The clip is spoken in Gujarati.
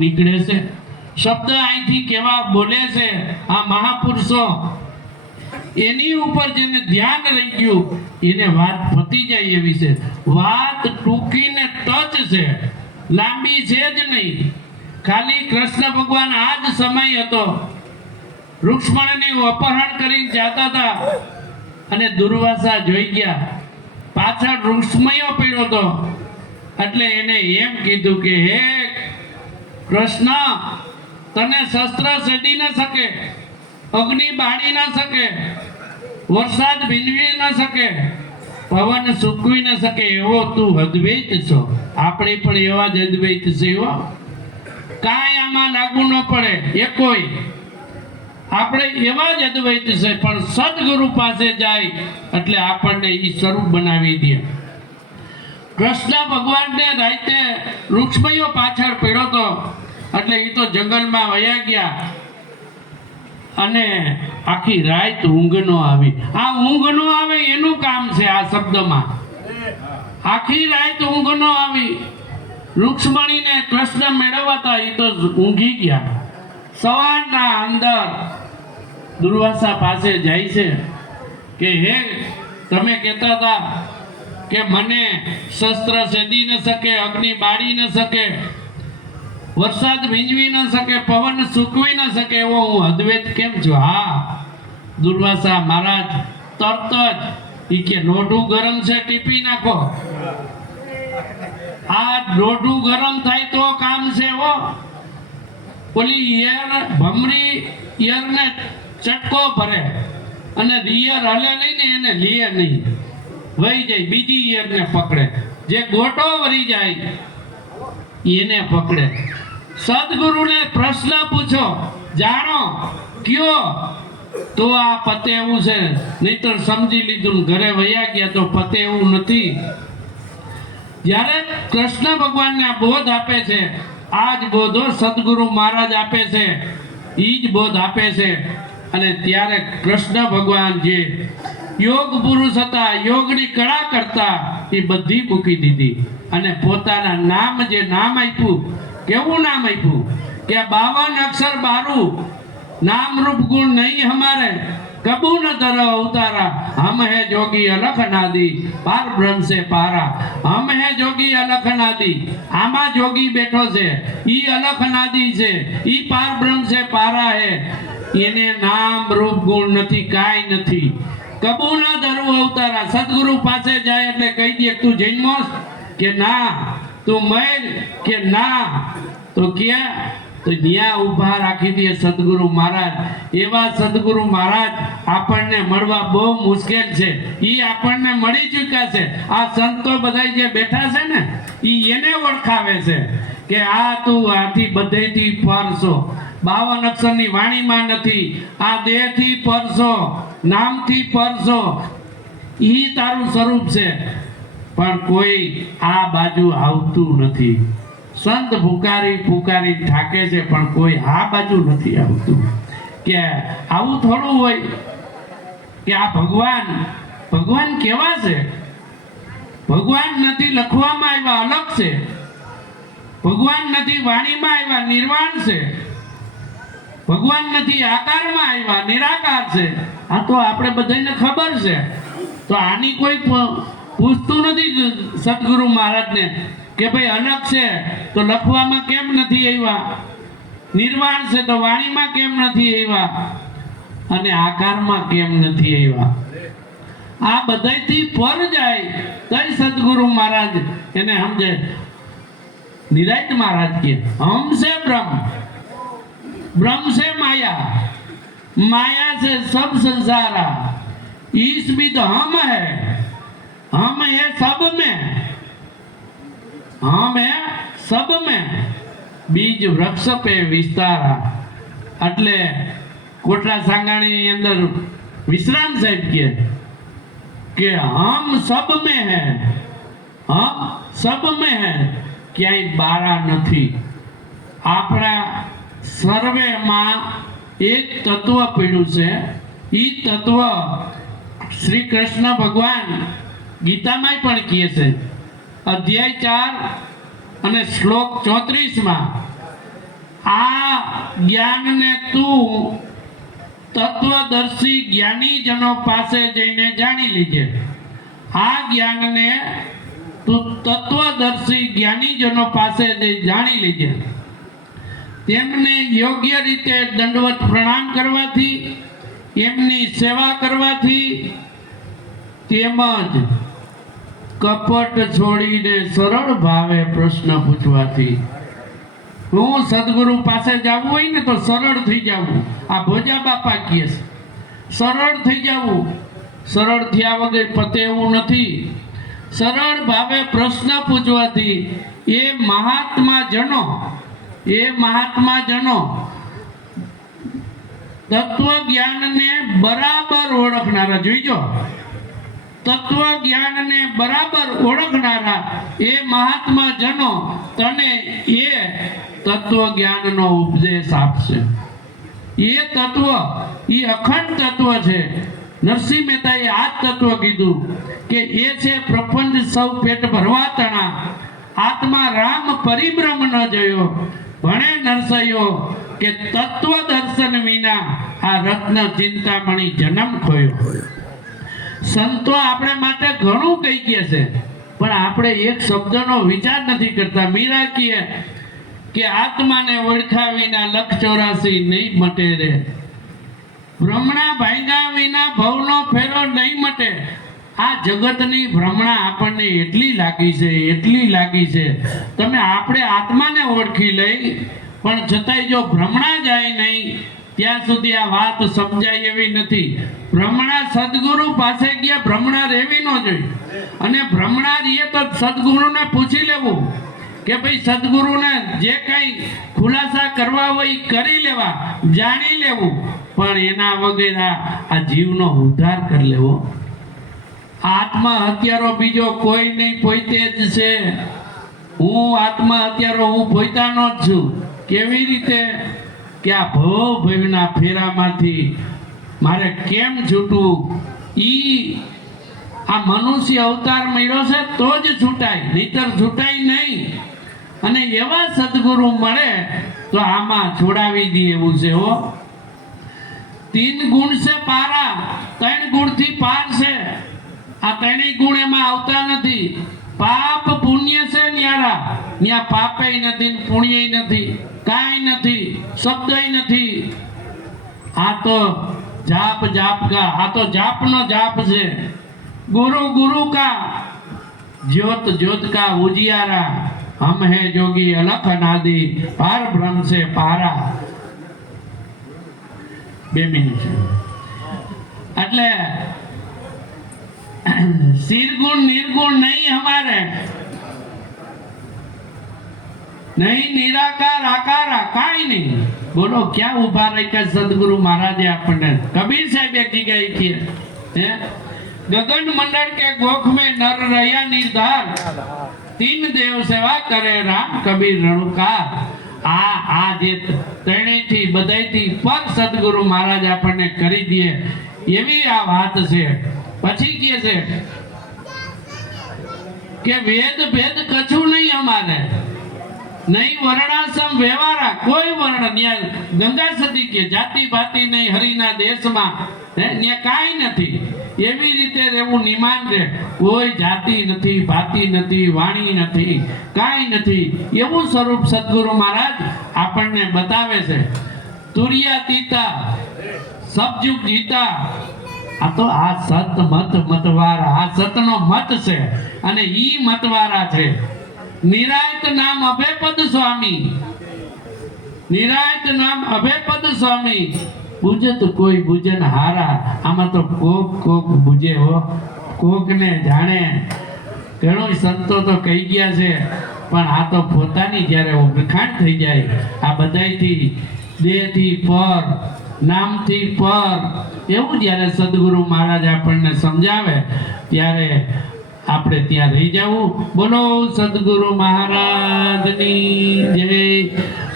નીકળે છે શબ્દ અહીંથી કેવા બોલે છે આ મહાપુરુષો એની ઉપર જેને ધ્યાન રહી ગયું એને વાત પતી જાય એવી છે વાત ટૂંકીને ટચ છે લાંબી છે જ નહીં ખાલી કૃષ્ણ ભગવાન આ જ સમય હતો રૂક્ષ્મણીનું અપહરણ કરીને જતા હતા અને દુર્વાસા જોઈ ગયા પાછળ રૂક્ષ્મણીઓ પડ્યો હતો એટલે એને એમ કીધું કે હે કૃષ્ણ તને શસ્ત્ર સદી ન શકે અગ્નિ બાળી ન શકે વરસાદ ભીંજવી ન શકે પવન સૂકવી ન શકે એવો તું અદ્વૈત છો આપણે પણ એવા જ અદ્વૈત છે કાંઈ આમાં લાગુ ન પડે એ કોઈ આપણે એવા જ અદ્વૈત છે પણ સદગુરુ પાસે જાય એટલે આપણને એ સ્વરૂપ બનાવી દે કૃષ્ણ ભગવાનને રાતે રૂક્ષ્મણીઓ પાછળ પડ્યો હતો એટલે એ તો જંગલમાં વયા ગયા અને આખી રાત ઊંઘ ન આવી આ ઊંઘ ન આવે એનું કામ છે આ શબ્દમાં આખી રાત ઊંઘ ન આવી રૂક્ષ્મણીને કૃષ્ણ મેળવતા એ તો ઊંઘી ગયા સવારના અંદર દુર્વાસા પાસે જાય છે કે હે તમે કહેતા હતા કે મને શસ્ત્ર સેદી ન શકે અગ્નિ બાળી ન શકે વરસાદ ભીંજવી ન શકે પવન સૂકવી ન શકે એવો હું અદ્વૈત કેમ છું હા દુર્વાસા મહારાજ તરત જ કે લોઢું ગરમ છે ટીપી નાખો આ લોઢું ગરમ થાય તો કામ છે હો ઓલી ઈયર ભમરી ઈયરને ચટકો ભરે અને ઈયર હલે નહીં ને એને લીએ નહીં વહી જાય બીજી ઈયરને પકડે જે ગોટો વળી જાય એને પકડે સદગુરુને પ્રશ્ન પૂછો જાણો કયો તો આ પતે એવું છે નહીતર સમજી લીધું ઘરે વયા ગયા તો પતે એવું નથી જ્યારે કૃષ્ણ ભગવાનને આ બોધ આપે છે આ જ બોધો સદગુરુ મહારાજ આપે છે એ જ બોધ આપે છે અને ત્યારે કૃષ્ણ ભગવાન જે યોગ પુરુષ હતા યોગની કળા કરતા એ બધી મૂકી દીધી અને પોતાના નામ જે નામ આપ્યું કેવું નામ આપ્યું કે 52 અક્ષર 12 नाम रूप गुण नहीं हमारे कबू न धरो उतारा हम है जोगी अलख नादी पार ब्रह्म से पारा हम है जोगी अलख नादी आमा जोगी बैठो से ई अलख नादी से ई पार ब्रह्म से पारा है એને નામ રૂપ ગુણ નથી કાઈ નથી કબુ ન ધરવું અવતારા સદગુરુ પાસે જાય એટલે કહી દે તું જન્મો કે ના તું મર કે ના તો ક્યાં તો ત્યાં ઊભા રાખી દે સદગુરુ મહારાજ એવા સદગુરુ મહારાજ આપણને મળવા બહુ મુશ્કેલ છે ઈ આપણને મળી ચૂક્યા છે આ સંતો બધા જે બેઠા છે ને ઈ એને ઓળખાવે છે કે આ તું આથી બધેથી પરસો 52 અક્ષરની વાણીમાં નથી આ દેહથી પરસો નામથી પરસો ઈ તારું સ્વરૂપ છે પણ કોઈ આ બાજુ આવતું નથી સંત પુકારી પુકારી થાકે છે પણ કોઈ આ બાજુ નથી આવતું કે આવું થોડું હોય કે આ ભગવાન કેવા છે ભગવાન નથી લખવામાં આવ્યા અલગ છે ભગવાન નથી વાણીમાં આવ્યા નિર્વાણ છે ભગવાન નથી આકારમાં આવ્યા નિરાકાર છે આ તો આપણે બધાને ખબર છે તો આની કોઈ પૂછતું નથી સદગુરુ મહારાજને કે ભાઈ અલગ છે તો લખવામાં કેમ નથી આવ્યા નિર્વાણ છે તો વાણીમાં કેમ નથી આવ્યા અને આકારમાં કેમ નથી આવ્યા આ બધાથી પર જાય તઈ સદગુરુ મહારાજ એને સમજે નિરાંત મહારાજ કે હમ से ब्रह्म से माया माया से सब संसारा ईश भी तो हम है सब में हम है सब में बीज वृक्ष पे विस्तारा એટલે કોટલા સાંગાણી અંદર વિશ્રામ સાહેબ કે हम सब में है हम सब में है ક્યાંય બારા નથી આપણા સર્વેમાં એક તત્વ પડ્યું છે એ તત્વ શ્રી કૃષ્ણ ભગવાન ગીતામાં પણ કહે છે અધ્યાય 4 અને શ્લોક 34 માં આ જ્ઞાનને તું તત્વદર્શી જ્ઞાનીજનો પાસે જઈને જાણી લેજે. આ જ્ઞાનને તું તત્વદર્શી જ્ઞાનીજનો પાસે જઈ જાણી લેજે. તેમને યોગ્ય રીતે દંડવત પ્રણામ કરવાથી, એમની સેવા કરવાથી, તેમજ કપટ છોડીને સરળ ભાવે પ્રશ્ન પૂછવાથી. હું સદગુરુ પાસે જવું હોય ને તો સરળ થઈ જવું. આ ભોજા બાપા કહે છે સરળ થઈ જવું. સરળ થયા વગર પતે એવું નથી. સરળ ભાવે પ્રશ્ન પૂછવાથી એ મહાત્માજનો તત્વ જ્ઞાનને બરાબર ઓળખનારા, જોઈજો, તત્વ જ્ઞાનને બરાબર ઓળખનારા એ મહાત્માજનો તને એ તત્વ જ્ઞાનનો ઉપદેશ આપશે. એ તત્વ એ અખંડ તત્વ છે. નરસિંહ મહેતાએ આ તત્વ કીધું કે એ છે પ્રપંચ સૌ પેટ ભરવા તણા, આત્મા રામ પરિભ્રમ ન જયો, ભણે નરસૈયો કે તત્વ દર્શન વિના આ રત્ન ચિંતામણી જન્મ ખોયો. સંતો આપણે માટે ઘણું કહી ગયા છે, પણ આપણે એક શબ્દનો વિચાર નથી કરતા. મીરા કહે કે આત્માને ઓળખ્યા વિના લખ 84 નહીં મટે રે, ભ્રમણા ભાંગ્યા વિના ભવનો ફેરો નહીં મટે. આ જગતની ભ્રમણા આપણને એટલી લાગી છે. તમે આપણે આત્માને ઓળખી લઈ, પણ છતાંય જો ભ્રમણા જાય નહીં ત્યાં સુધી આ વાત સમજાય એવી નથી. ભ્રમણા સદગુરુ પાસે ગયા, ભ્રમણા રહેવી ન જોઈએ. અને ભ્રમણા રહીએ તો સદગુરુને પૂછી લેવું કે ભાઈ સદગુરુને જે કંઈ ખુલાસા કરવા હોય કરી લેવા, જાણી લેવું, પણ એના વગર આ જીવનો ઉદ્ધાર કરી લેવો. આત્મહત્યારો બીજો કોઈ નહીં, પોતે જ છે. હું આત્મહત્યારો, હું પોતાનો જ છું. કેવી રીતે કે આ ભવના ફેરામાંથી મારે કેમ છૂટવું? આ મનુષ્ય અવતાર મળ્યો છે તો જ છૂટાય, નહીતર છૂટાય નહીં. અને એવા સદગુરુ મળે તો આમાં છોડાવી દે એવું છે. હો, 3 ગુણ છે પારા, 3 ગુણથી પાર છે. આ 3 ગુણ એમાં આવતા નથી. પાપ પુણ્ય છે ન્યારા, ત્યાં પાપે નથી, પુણ્ય નથી, કાંઈ નથી, શબ્દ નથી. આ તો જાપ કા, આ તો જાપનો જાપ છે. गुरु का ज्योत का उजियारा, हम है जोगी अलख अनादि, पार ब्रह्म से पारा. 2 મિનિટ. એટલે सिरगुण निर्गुण नहीं हमारे, नहीं निराकार आकार काई नहीं. बोलो क्या उभा रही सदगुरु महाराज अपने कबीर साहब एक जगह किए हैं, गगन मंडल के गोख में नर रया निर्धार, 3 देव सेवा करे राम कबीर रणुकार. आ जे त्रणेयथी बधायथी पर सदगुरु महाराज आपने करी दिए एवी आ वात छे. પછી કહે છે કે વેદ ભેદ કછું નહીં અમારે, નહીં વર્ણાશ્રમ વ્યવહારા, કોઈ વર્ણ ન્યા ગંગા સતી કે જાતિ ભાતિ નહીં હરિના દેશમાં, ન્યા કાંઈ નથી. એવી રીતે રહેવું નિમાન છે. કોઈ જાતિ નથી, ભાતિ નથી, વાણી નથી, કાંઈ નથી. એવું સ્વરૂપ સદગુરુ મહારાજ આપણને બતાવે છે. તુર્યાતીતા સબજુગ જીતા. આ તો આ સત મતવારા, આ સતનો મત છે અને ઈ મતવારા છે. નિરાયત નામ અભયપદ સ્વામી, નિરાયત નામ અભયપદ સ્વામી. પૂજત કોઈ પૂજન હારા. આમાં તો કોક પૂજે હો, કોકને જાણે. ઘણો સંતો તો કહી ગયા છે, પણ આ તો પોતાની જ્યારે ઓળખાણ થઈ જાય, આ બધાયથી દેહથી પર, નામથી પર, એવું જ્યારે સદગુરુ મહારાજ આપણને સમજાવે ત્યારે આપણે ત્યાં રહી જવું. બોલો સદગુરુ મહારાજની જય.